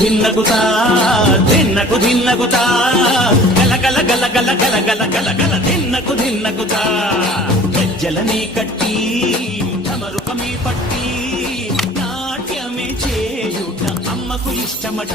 ధిన్నగుతా ధిన్నకు ధిన్నగుతా గలగల గలగల గలగల గలగల ధిన్నకు ధిన్నగుతా గజ్జలనే కట్టి తమరుకమే పట్టి. నాట్యమే చేయుట అమ్మకు ఇష్టమట.